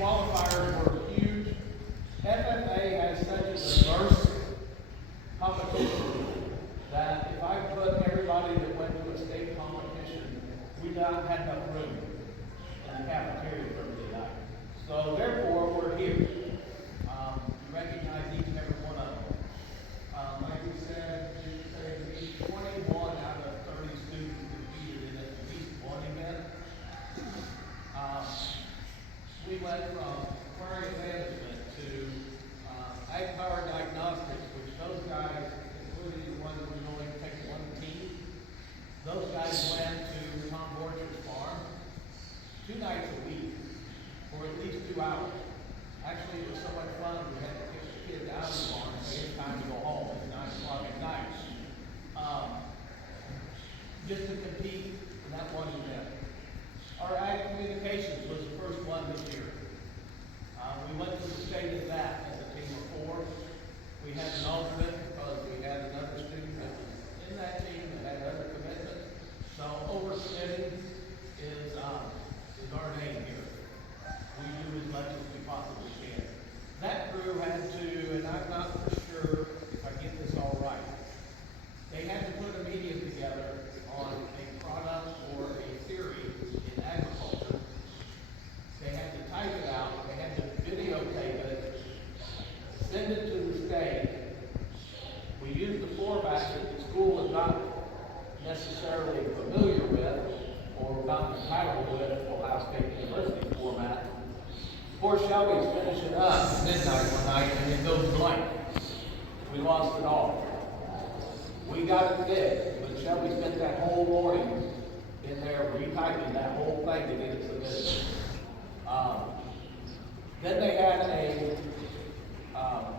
qualifiers were huge. FFA has such a diverse competition that if I put everybody that went to a state competition, we not had enough room in the cafeteria for everybody tonight. So therefore, we're here. We recognize each and every one of them. Like we said, at least 21 out of 30 students competed in at least one event. We went from aquarium management to ag power diagnostics, which those guys, including the ones who only take one team, those guys went to Tom Borcher's farm 2 nights a week for at least 2 hours. Actually, it was so much fun, we had to kick the kids out of the farm and it's time to go home at 9 o'clock at night. Just to compete in that one event. Our ag communications was the first one this year. We went to the state of that as a team of 4. We had an alternate because we had another student that was in that team that had other commitments. So overcommitting is our name here. We do as much as we possibly can. That crew had to, and I'm not for sure if I get this all right, they had to put a medium together on a product or a theory in agriculture. They had to type it out, they had to videotape it, send it to the state. We used the format that the school is not necessarily familiar with or not entitled with Ohio State University format. Poor Shelby's finishing up at midnight one night and it goes blank. We lost it all. We got it fixed, but Shelby spent that whole morning in there retyping that whole thing to get it submitted. Then they had a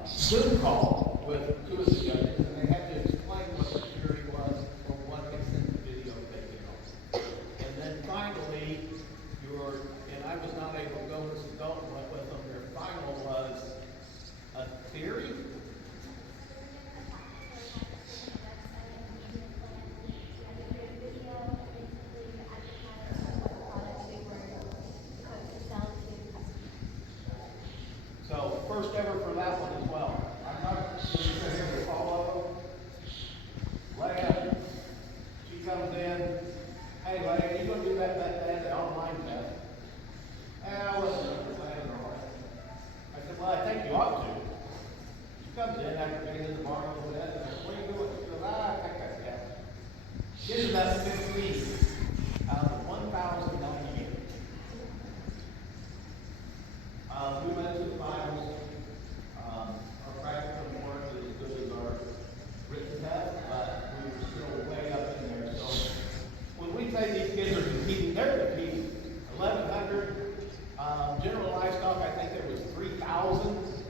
Zoom call with 2 of the judges, and they had to explain what the theory was or what they sent the video taken on. And then finally, and I was not able to go as an adult and went with them, their final was a theory. So, first ever for that one as well. I'm not going to sit here with all of them. Leia, she comes in. Hey, Leia, you going to do that online test? I wasn't understanding all right. I said, well, I think you ought to. She comes in after being in the bar a little bit, and I said, what are you doing? She goes, I think I can. She's about 15 out of 1,098. We went to the finals. Our practical work is as good as our written test, but we were still way up in there. So when we say these kids are competing, they're competing. 1,100. General livestock, I think there was 3,000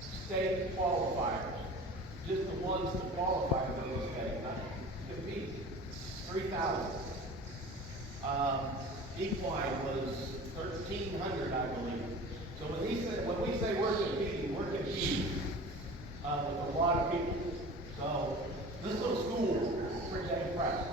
state qualifiers. Just the ones to qualify for those state compete. 3,000. Equine was 1,300, I believe. So when we say we're competing with a lot of people. So this little school is pretty dang impressive.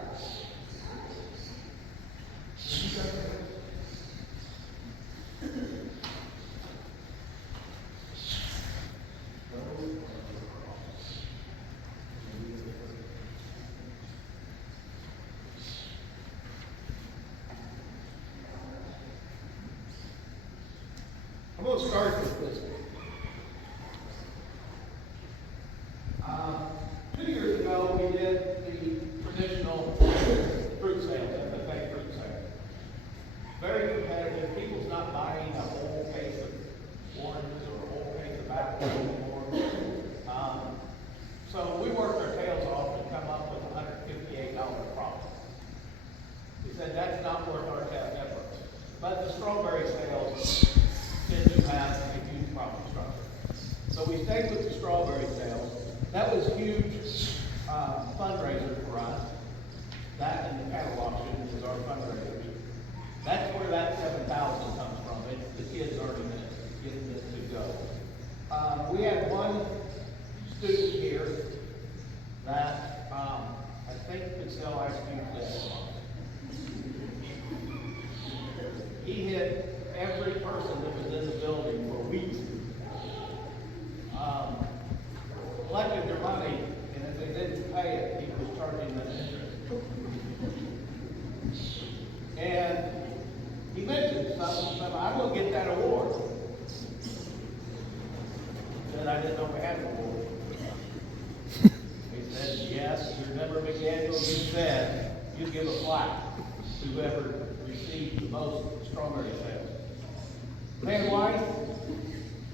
I'm going to start with this. 2 years ago, we did the traditional fruit sales, FFA fruit sale. Very competitive. People's not buying a whole case of oranges or a whole case of apples anymore. So we worked our tails off and come up with $158 profit. We said that's not worth our test efforts. But the strawberry sales tend to have a huge profit structure. So we stayed with the strawberry sales. That was a huge fundraiser for us. That and the cattle auction was our fundraiser. That's where that 7,000 comes from. It's the kids earning it, getting it to go. We had one student here that I think could sell ice cream this month. He hit every every person that was in the building for weeks. Collected their money, and if they didn't pay it, he was charging them interest. And he mentioned something, said, I will get that award. Said, I didn't know we had an award. He said, yes, you remember McDaniel, you said you give a plaque to whoever received the most strawberry sales. Van Weiss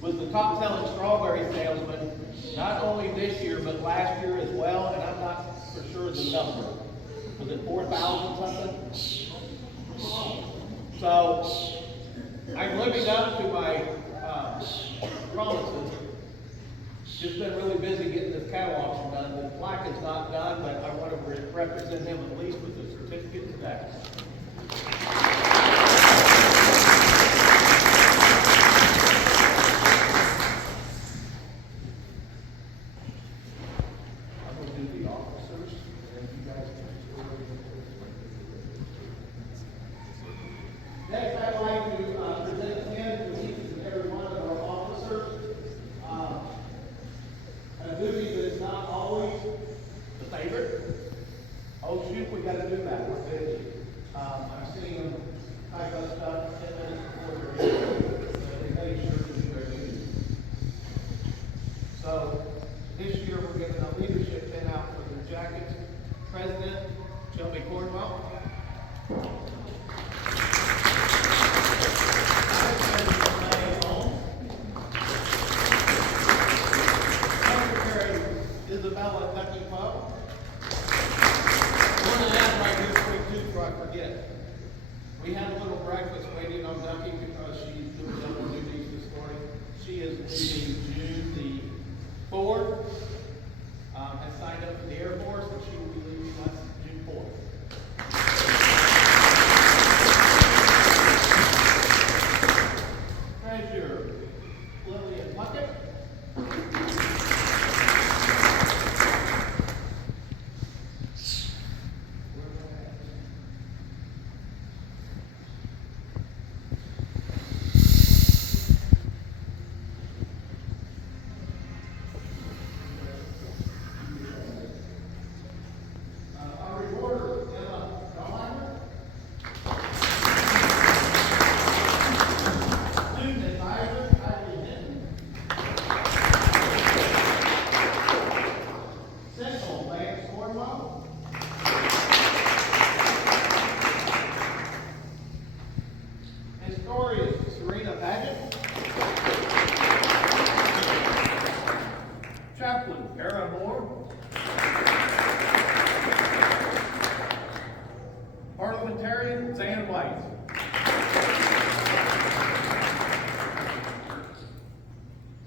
was the top selling strawberry salesman, not only this year, but last year as well, and I'm not for sure the number. Was it 4,000 something? So, I'm living up to my promises. Just been really busy getting this cattle auction done. The plaque is not done, but I want to represent him at least with the certificate today. I'm going to do the officers, and if you guys can next, I'd like to present him to each and every one of our officers. A duty that is not always the favorite. Oh shoot, we got to do that. We're busy. I'm seeing them type up stuff 10 minutes before they're here. So they make sure to do their duty. So this year we're giving a leadership pin out for their jackets. President Shelby Cornwell. We had a little breakfast waiting on Ducky because she's doing double duties this morning. She is leaving June the 4th, has signed up for the Air Force, and she will be leaving us June 4th. Treasurer Lillian Puckett.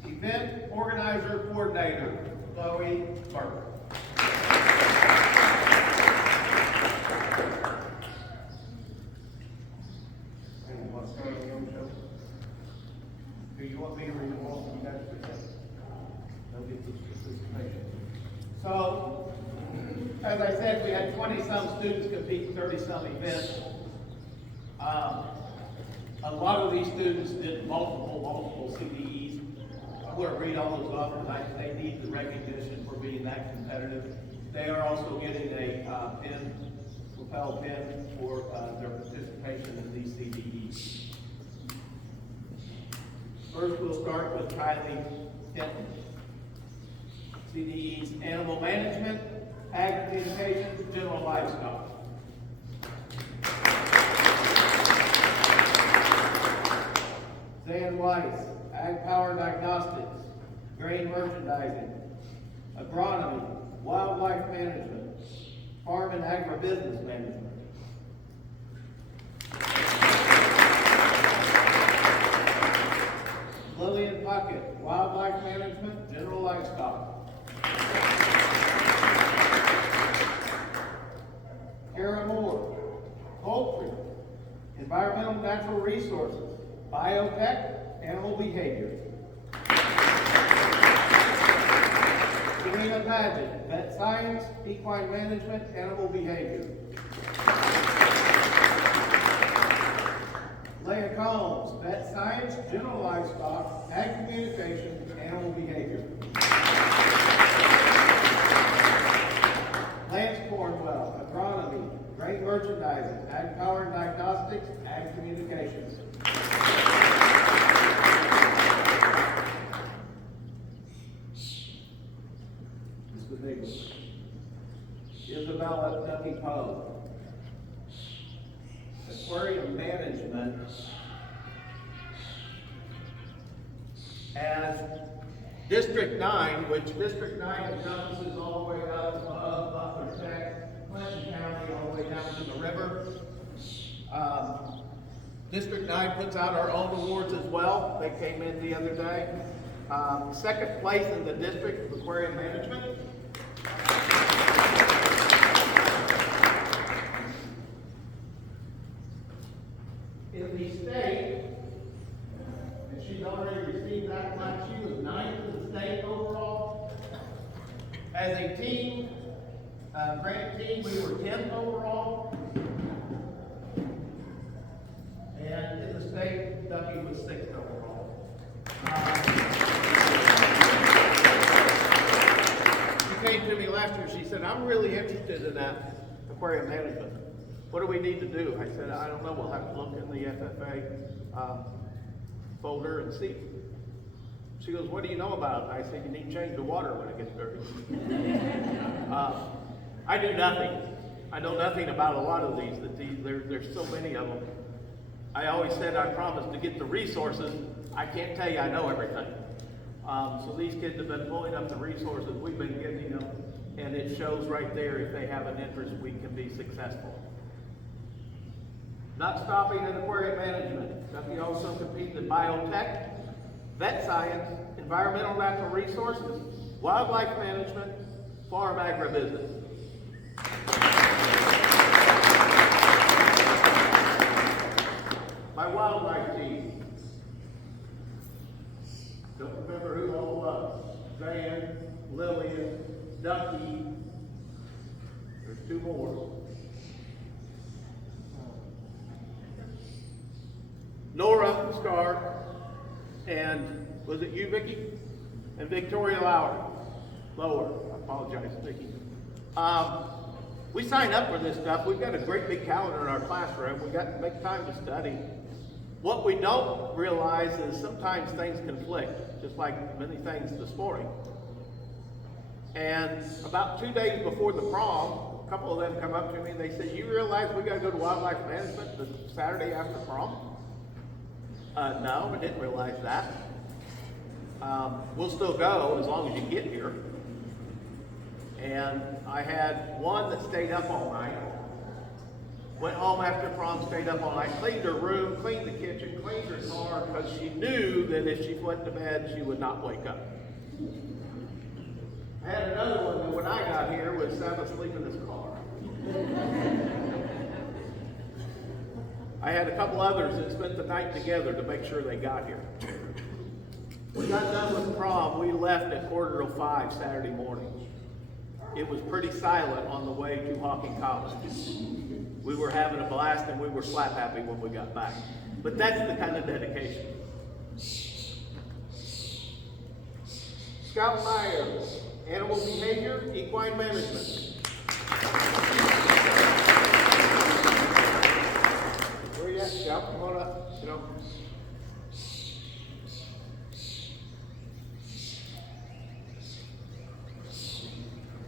Event Organizer Coordinator, Chloe Burke. Do you want me to read them all? You guys present? They'll get this information. So, as I said, we had 20-some students compete in 30-some events. A lot of these students did multiple CDEs. I wouldn't read all those off tonight. They need the recognition for being that competitive. They are also getting a lapel pin for their participation in these CDEs. First, we'll start with Kylie Hinton. CDEs, Animal Management, Ag Communication, General Livestock. Zan Weiss, Ag Power Diagnostics, Grain Merchandising, Agronomy, Wildlife Management, Farm and Agribusiness Management. Lillian Puckett, Wildlife Management, General Livestock. Kara Moore, Poultry, Environmental Natural Resources, Biotech, Animal Behavior. Serena Paget, Vet Science, Equine Management, Animal Behavior. Leah Combs, Vet Science. general livestock, ag communications, animal behavior. Lance Cornwell, agronomy, grain merchandising, ag power and diagnostics, ag communications. This is the big one. Isabella Ducky Poe, aquarium management. As District 9, which District 9 encompasses all the way up above Butler Tech, Clinton County, all the way down to the river. District 9 puts out our own awards as well. They came in the other day. Second place in the district of aquarium management. In the state, and she's already received that one, she was 9th in the state overall. As a team, grant team, we were 10th overall. And in the state, Ducky was 6th overall. She came to me last year, she said, I'm really interested in that aquarium management. What do we need to do? I said, I don't know, we'll have to look in the FFA folder and see. She goes, what do you know about it? I said, you need to change the water when it gets dirty. I do nothing. I know nothing about a lot of these. There's so many of them. I always said I promised to get the resources. I can't tell you I know everything. So these kids have been pulling up the resources we've been giving them, and it shows right there if they have an interest, we can be successful. Not stopping at aquarium management. Ducky also competes in biotech, vet science, environmental natural resources, wildlife management, farm agribusiness. My wildlife team. Don't remember who all was. Van, Lillian, Ducky. There's 2 more. Nora Starr, and was it you, Vicki? And Victoria Lower. I apologize, Vicki. We sign up for this stuff. We've got a great big calendar in our classroom. We've got to make time to study. What we don't realize is sometimes things conflict, just like many things this morning. And about 2 days before the prom, a couple of them come up to me and they said, you realize we got to go to wildlife management the Saturday after prom? No, I didn't realize that. We'll still go as long as you get here. And I had one that stayed up all night. Went home after prom, stayed up all night, cleaned her room, cleaned the kitchen, cleaned her car, because she knew that if she went to bed, she would not wake up. I had another one that when I got here was sound asleep in his car. I had a couple others that spent the night together to make sure they got here. We got done with prom, we left at 4:45 Saturday morning. It was pretty silent on the way to Hawking College. We were having a blast and we were slap happy when we got back. But that's the kind of dedication. Scout Myers, animal behavior, equine management. Where you at, Scout? Come on up. Sit down.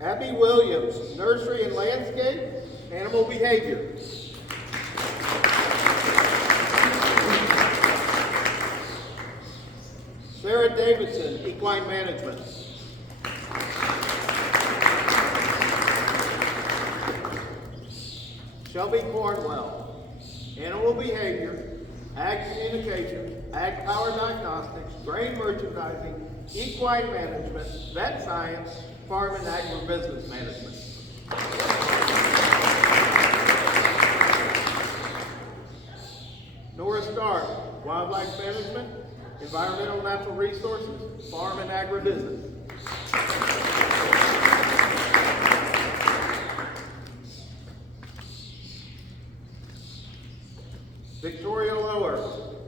Abby Williams, nursery and landscape, animal behavior. Sarah Davidson, equine management. Shelby Cornwell, animal behavior, ag communication, ag power diagnostics, grain merchandising, equine management, vet science, farm and agribusiness management. Nora Stark, wildlife management, environmental natural resources, farm and agribusiness. Victoria Lower,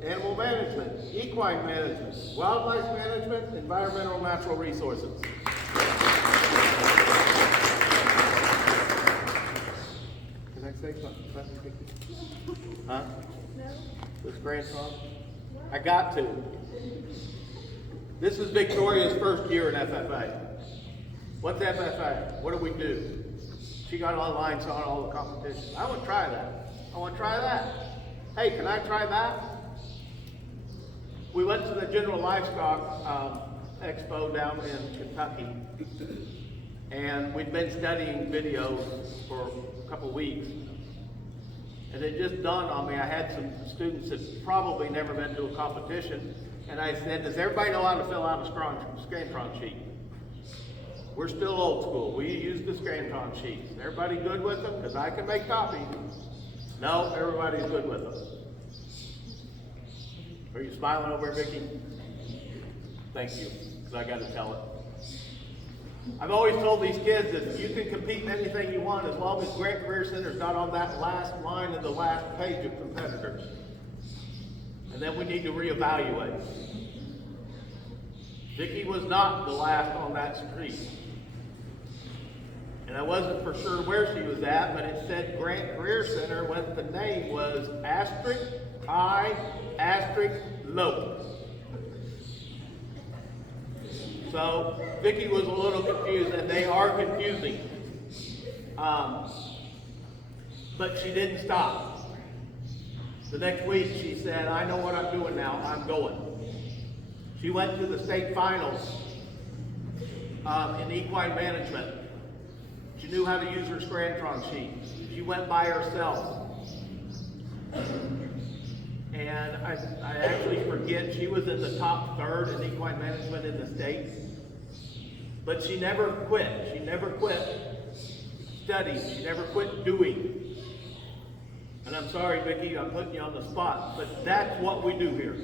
animal management, equine management, wildlife management, environmental natural resources. Can I say something? Huh? No. This grandson? I got to. This is Victoria's first year in FFA. What's FFA? What do we do? She got online, saw all the competitions. I want to try that. I want to try that. Hey, can I try that? We went to the General Livestock Expo down in Kentucky, and we'd been studying videos for a couple weeks. And it just dawned on me, I had some students that probably never been to a competition, and I said, does everybody know how to fill out a Scantron sheet? We're still old school. We use the Scantron sheets. Everybody good with them? Because I can make copies. No, everybody's good with them. Are you smiling over here, Vicki? Thank you, because I got to tell it. I've always told these kids that you can compete in anything you want as long as Grant Career Center's not on that last line of the last page of competitors. And then we need to reevaluate. Vicki was not the last on that street. And I wasn't for sure where she was at, but it said Grant Career Center when the name was *I**Lope. So Vicki was a little confused, and they are confusing. But she didn't stop. The next week she said, I know what I'm doing now, I'm going. She went to the state finals in equine management. She knew how to use her Scantron sheet. She went by herself. And I actually forget, she was in the top third in equine management in the state. But she never quit. She never quit studying. She never quit doing. And I'm sorry, Vicki, I'm putting you on the spot, but that's what we do here.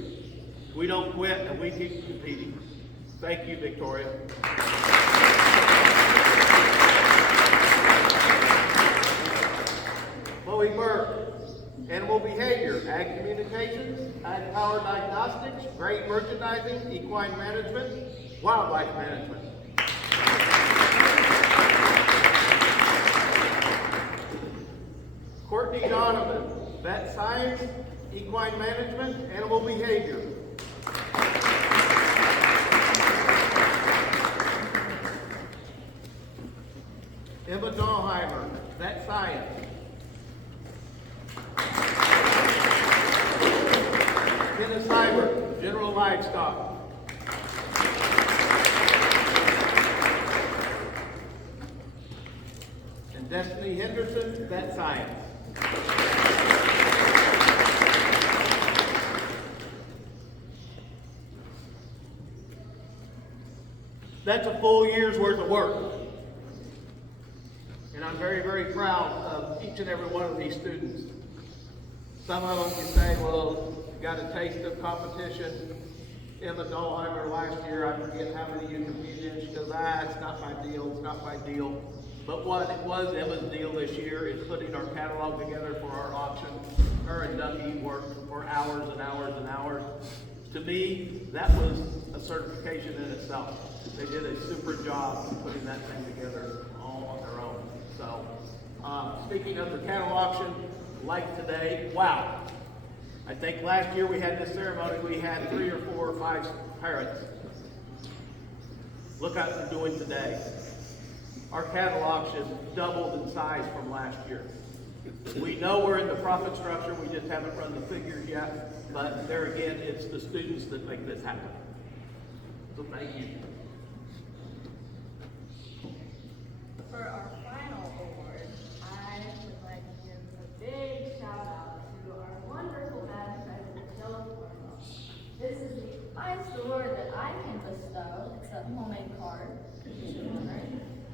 We don't quit and we keep competing. Thank you, Victoria. Chloe Burke, animal behavior, ag communications, ag power diagnostics, grain merchandising, equine management, wildlife management. Courtney Donovan, vet science, equine management, animal behavior. Emma Dahlheimer, vet science. Dennis Seibert, general livestock. And Destiny Henderson, vet science. That's a full year's worth of work. And I'm very, very proud of each and every one of these students. Some of them can say, well, you got a taste of competition. Emma Dahlheimer last year, I forget how many you competed in. She goes, it's not my deal, it's not my deal. But what it was Emma's deal this year is putting our catalog together for our auction. Her and Ducky worked for hours and hours and hours. To me, that was a certification in itself. They did a super job putting that thing together all on their own. So, speaking of the cattle auction, like today, wow. I think last year we had this ceremony, we had 3 or 4 or 5 parents. Look what we're doing today. Our cattle auction doubled in size from last year. We know we're in the profit structure, we just haven't run the figures yet, but there again, it's the students that make this happen. So thank you. For our final award, I would like to give a big shout out to our wonderful Madam President, Jill Formo. This is the highest award that I can bestow. It's a homemade card,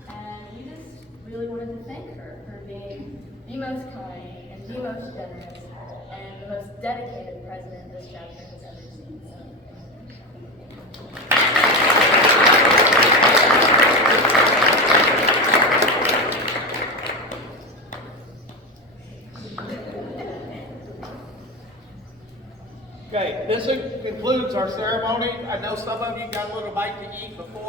and we just really wanted to thank her for being the most kind and the most generous and the most dedicated president this chapter has ever seen. So, Okay, this concludes our ceremony. I know some of you got a little bite to eat before.